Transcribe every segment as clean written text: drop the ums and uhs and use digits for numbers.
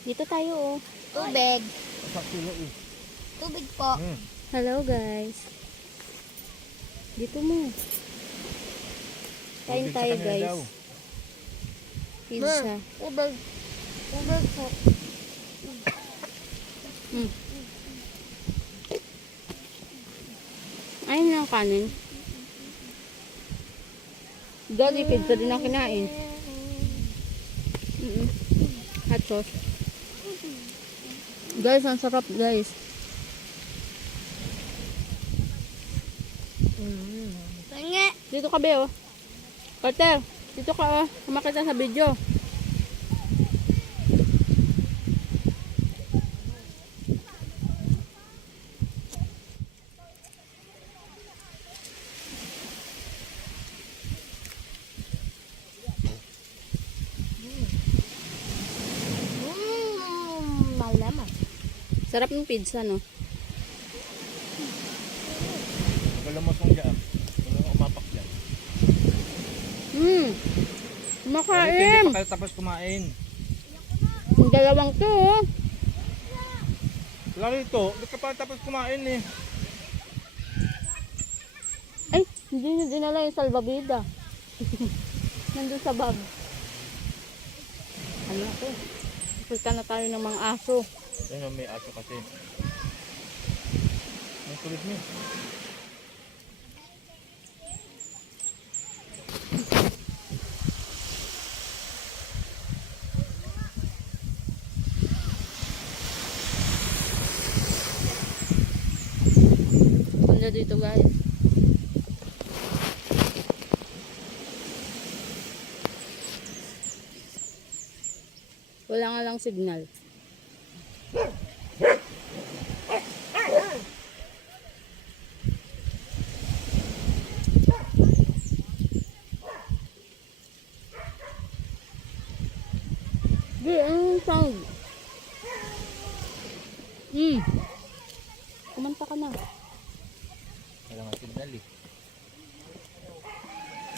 Dito tayo oh. Tubig. Sa kilo eh. Tubig po. Hello guys. Dito mo. Kain Tubig sa tayo kanila daw. guys. Pizza. Tubig. Tubig po. Ayun na ang kanin. Dagi pizza din ang kinain. Hot sauce. Guys, ang sarap guys. Tingi. Dito ka be oh. Carter, dito ka oh. Kumakita sa video. Malaman. Sarap ng pizza no. Galamos mong dyan. Walang umapak dyan. Hindi Kumakain. pa kayo tapos kumain. Yung dalawang to oh. Lalo ito, hindi ka pa tapos kumain eh. Ay, hindi nyo dinala yung salbabida. Nandun sa bag. Ano ako? Punta na tayo ng mga aso. Yan may aso kasi. Ang kulit mo. Punta dito guys. Wala nga lang signal. Di, anong sound? Kumanta ka na. Wala nga signal eh.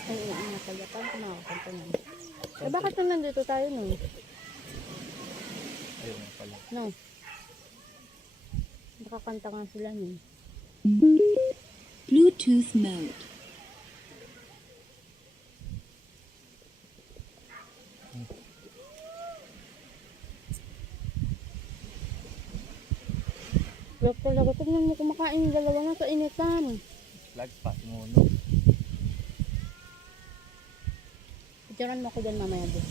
Ay, nga pala. Paano kumakakanta na? Eh, bakit nang nandito tayo no? Ayun nga pala. No. Nakakanta nga sila no. Bluetooth mode. Wala talaga. Tignan mo kumakain yung dalawa na sa initan. Lag pa, tumuno. Picturean mo ako dyan mamaya doon.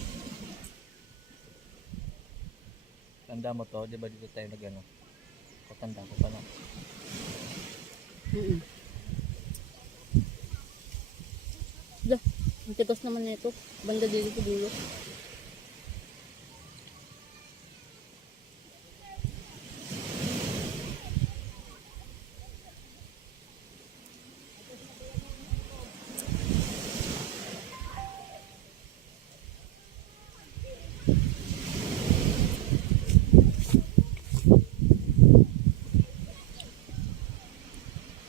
Tanda mo to, di ba dito tayo nag ano? Patanda ko pa na. Dah, ang tigas naman na ito. Banda dito sa dulo.